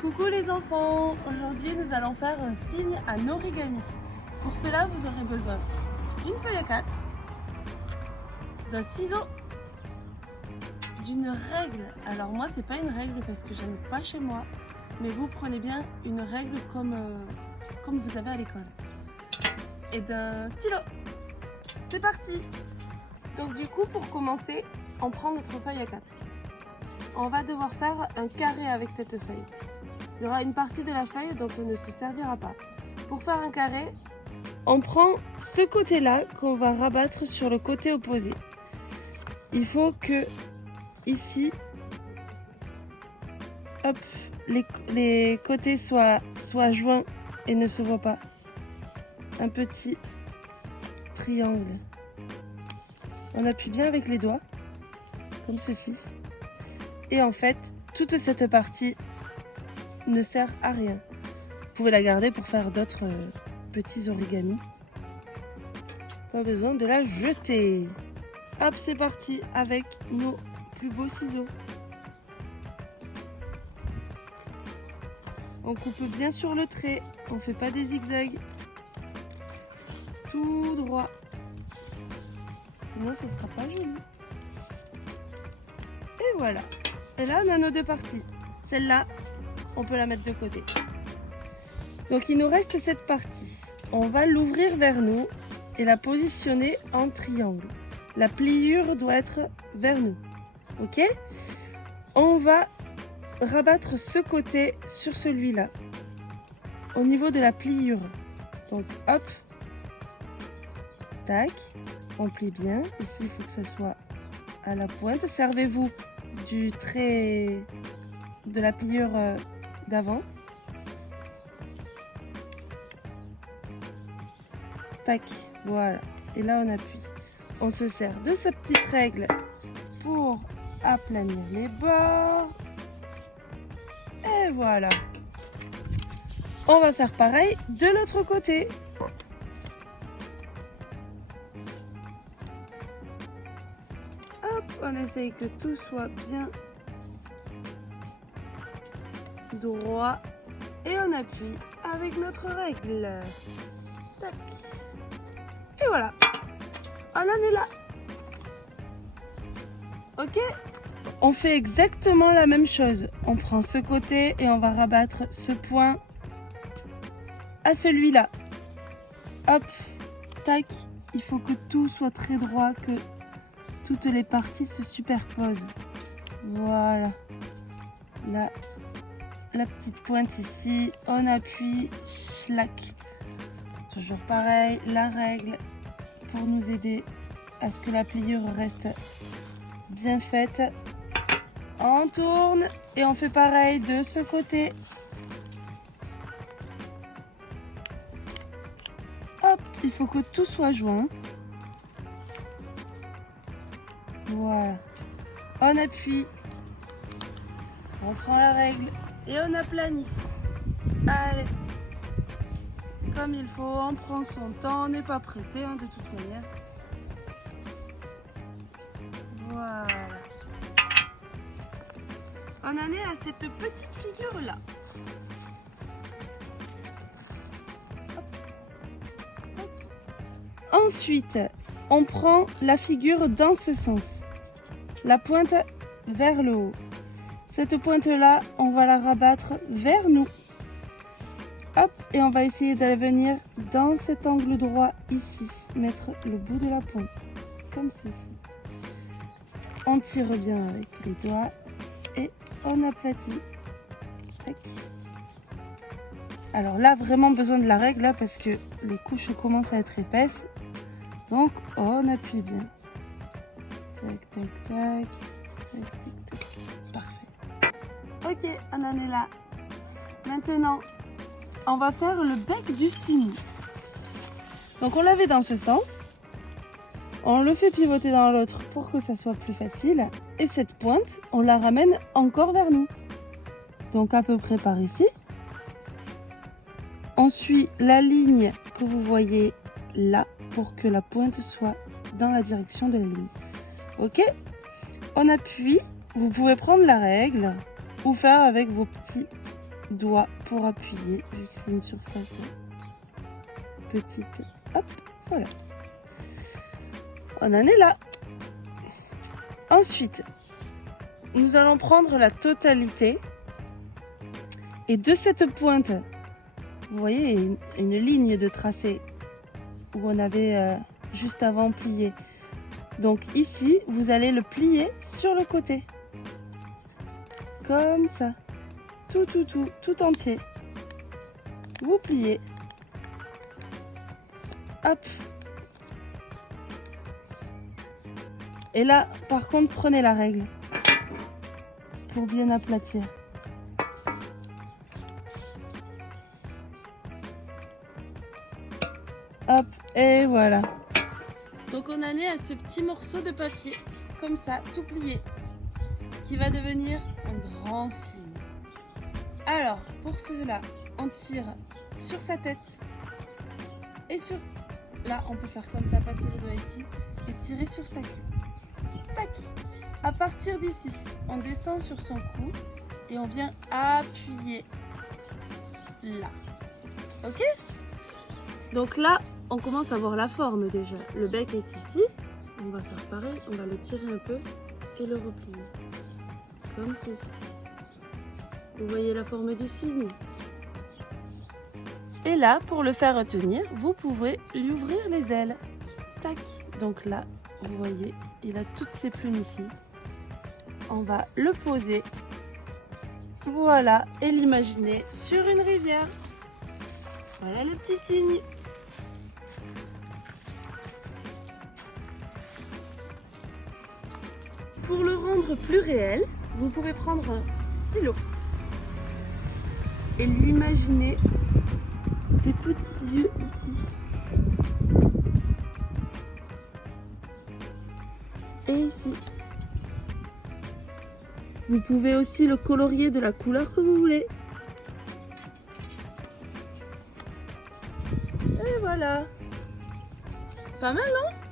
Coucou les enfants, aujourd'hui nous allons faire un signe en origami. Pour cela vous aurez besoin d'une feuille à 4, d'un ciseau, d'une règle. Alors moi c'est pas une règle parce que j'en ai pas chez moi, mais vous prenez bien une règle comme vous avez à l'école. Et d'un stylo. C'est parti. Donc du coup pour commencer, on prend notre feuille à 4. On va devoir faire un carré avec cette feuille. Il y aura une partie de la feuille dont on ne se servira pas. Pour faire un carré, on prend ce côté-là qu'on va rabattre sur le côté opposé. Il faut que ici, hop, les côtés soient joints et ne se voient pas. Un petit triangle. On appuie bien avec les doigts, comme ceci. Et en fait, toute cette partie ne sert à rien. Vous pouvez la garder pour faire d'autres petits origamis. Pas besoin de la jeter. Hop, c'est parti avec nos plus beaux ciseaux. On coupe bien sur le trait, on fait pas des zigzags. Tout droit. Sinon, ce sera pas joli. Et voilà. Et là, on a nos deux parties. Celle-là, on peut la mettre de côté. Donc, il nous reste cette partie. On va l'ouvrir vers nous et la positionner en triangle. La pliure doit être vers nous. Ok? On va rabattre ce côté sur celui-là, au niveau de la pliure. Donc, hop, tac, on plie bien. Ici, il faut que ça soit à la pointe. Servez-vous du trait de la pliure d'avant. Tac, voilà. Et là, on appuie. On se sert de sa petite règle pour aplanir les bords. Et voilà. On va faire pareil de l'autre côté. Hop, on essaye que tout soit bien droit. Et on appuie avec notre règle. Tac. Et voilà. On en est là. Ok? On fait exactement la même chose. On prend ce côté et on va rabattre ce point à celui-là. Hop, tac. Il faut que tout soit très droit, que toutes les parties se superposent. Voilà. Là, la petite pointe ici. On appuie. Schlac. Toujours pareil. La règle pour nous aider à ce que la pliure reste bien faite. On tourne et on fait pareil de ce côté. Hop, il faut que tout soit joint. Voilà. On appuie. On prend la règle et on aplanit. Allez. Comme il faut, on prend son temps, on n'est pas pressé de toute manière. Voilà. On en est à cette petite figure là. Ensuite, on prend la figure dans ce sens. La pointe vers le haut. Cette pointe là, on va la rabattre vers nous. Hop, et on va essayer d'aller venir dans cet angle droit ici. Mettre le bout de la pointe, comme ceci. On tire bien avec les doigts et on aplatit. Tac. Alors là, vraiment besoin de la règle là, parce que les couches commencent à être épaisses. Donc on appuie bien. Tac, tac, tac. Tac, tac, tac. Parfait. Ok, on en est là. Maintenant, on va faire le bec du signe. Donc on l'avait dans ce sens. On le fait pivoter dans l'autre pour que ça soit plus facile. Et cette pointe, on la ramène encore vers nous. Donc à peu près par ici. On suit la ligne que vous voyez là pour que la pointe soit dans la direction de la ligne. Ok? On appuie. Vous pouvez prendre la règle ou faire avec vos petits doigt pour appuyer, vu que c'est une surface petite. Hop, voilà. On en est là. Ensuite, nous allons prendre la totalité. Et de cette pointe, vous voyez une ligne de tracé où on avait juste avant plié. Donc ici, vous allez le plier sur le côté. Comme ça. Tout entier. Vous pliez. Hop. Et là, par contre, prenez la règle pour bien aplatir. Hop, et voilà. Donc on en est à ce petit morceau de papier, comme ça, tout plié, qui va devenir un grand signe. Alors, pour cela, on tire sur sa tête et sur... Là, on peut faire comme ça, passer les doigts ici et tirer sur sa queue. Tac! À partir d'ici, on descend sur son cou et on vient appuyer là. Ok? Donc là, on commence à voir la forme déjà. Le bec est ici. On va faire pareil. On va le tirer un peu et le replier. Comme ceci. Vous voyez la forme du cygne. Et là, pour le faire retenir, vous pouvez lui ouvrir les ailes. Tac. Donc là, vous voyez, il a toutes ses plumes ici. On va le poser. Voilà. Et l'imaginer sur une rivière. Voilà le petit cygne. Pour le rendre plus réel, vous pouvez prendre un stylo et lui imaginer des petits yeux ici. Et ici. Vous pouvez aussi le colorier de la couleur que vous voulez. Et voilà. Pas mal, non ?